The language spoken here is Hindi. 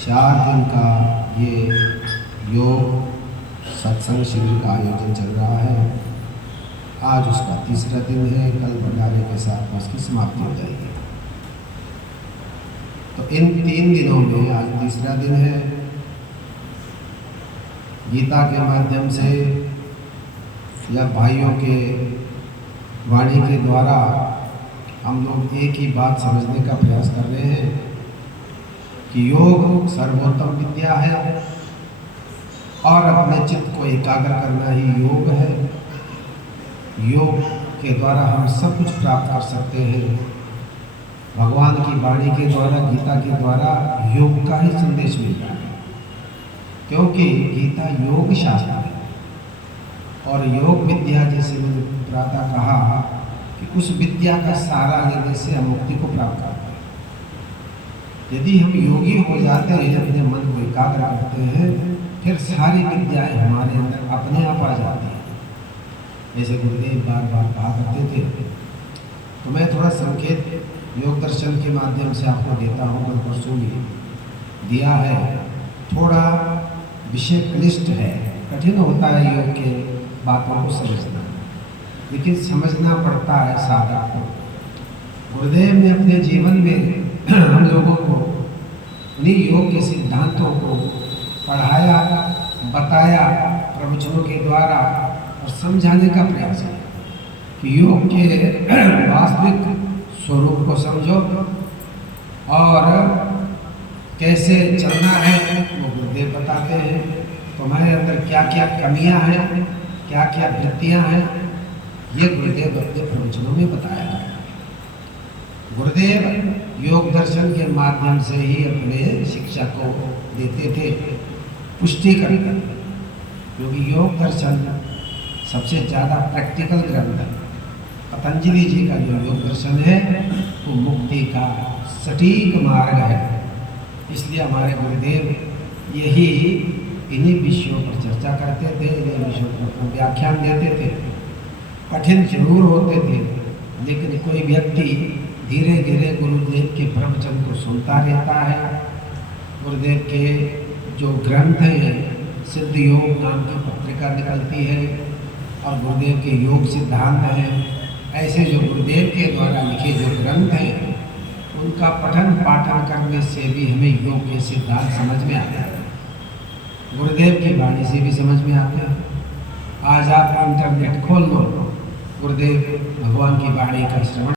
4 दिन का ये योग सत्संग शिविर का आयोजन चल रहा है। आज उसका तीसरा दिन है, कल भंडारे के साथ उसकी समाप्ति हो जाएगी। तो इन 3 दिनों में आज तीसरा दिन है। गीता के माध्यम से या भाइयों के वाणी के द्वारा हम लोग एक ही बात समझने का प्रयास कर रहे हैं कि योग सर्वोत्तम विद्या है और अपने चित्त को एकाग्र करना ही योग है। योग के द्वारा हम सब कुछ प्राप्त कर सकते हैं। भगवान की वाणी के द्वारा, गीता के द्वारा योग का ही संदेश मिल रहा है, क्योंकि गीता योग शास्त्र है और योग विद्या, जैसे मैंने प्रातः कहा कि उस विद्या का सहारा लेने से हम मुक्ति को प्राप्त करते हैं। यदि हम योगी हो जाते हैं, अपने मन को एकाग्र करते हैं, फिर सारी विद्याएं हमारे अंदर अपने आप आ जाती हैं। जैसे गुरुदेव बार बार कहा करते थे, तो मैं थोड़ा संकेत योग दर्शन के माध्यम से आपको देता हूँ। कल परसों दिया है, थोड़ा विषय क्लिष्ट है, कठिन होता है योग के बातों को समझना, लेकिन समझना पड़ता है साधक को। गुरुदेव ने अपने जीवन में हम लोगों को उन्हीं योग के सिद्धांतों को पढ़ाया, बताया प्रवचनों के द्वारा और समझाने का प्रयास किया कि योग के वास्तविक स्वरूप को समझो और कैसे चलना है वो गुरुदेव बताते हैं। तुम्हारे अंदर क्या क्या कमियां हैं, क्या क्या वृत्तियां हैं, ये गुरुदेव अपने प्रवचनों में बताया है। गुरुदेव योग दर्शन के माध्यम से ही अपने शिक्षा को देते थे, पुष्टि करते, क्योंकि योग दर्शन सबसे ज़्यादा प्रैक्टिकल ग्रंथ है। पतंजलि जी का जो योग दर्शन है वो मुक्ति का सटीक मार्ग है। इसलिए हमारे गुरुदेव यही इन्हीं विषयों पर चर्चा करते थे, इन्हीं विषयों पर व्याख्यान देते थे। कठिन जरूर होते थे, लेकिन कोई व्यक्ति धीरे धीरे गुरुदेव के प्रवचन को सुनता रहता है। गुरुदेव के जो ग्रंथ हैं, सिद्ध योग नाम की पत्रिका निकलती है और गुरुदेव के योग सिद्धांत हैं। ऐसे जो गुरुदेव के द्वारा लिखे जो ग्रंथ हैं, उनका पठन पाठन करने से भी हमें योग के सिद्धांत समझ में आते हैं, गुरुदेव की वाणी से भी समझ में आते हैं। आज आप इंटरनेट खोल लो, गुरुदेव भगवान की वाणी का श्रवण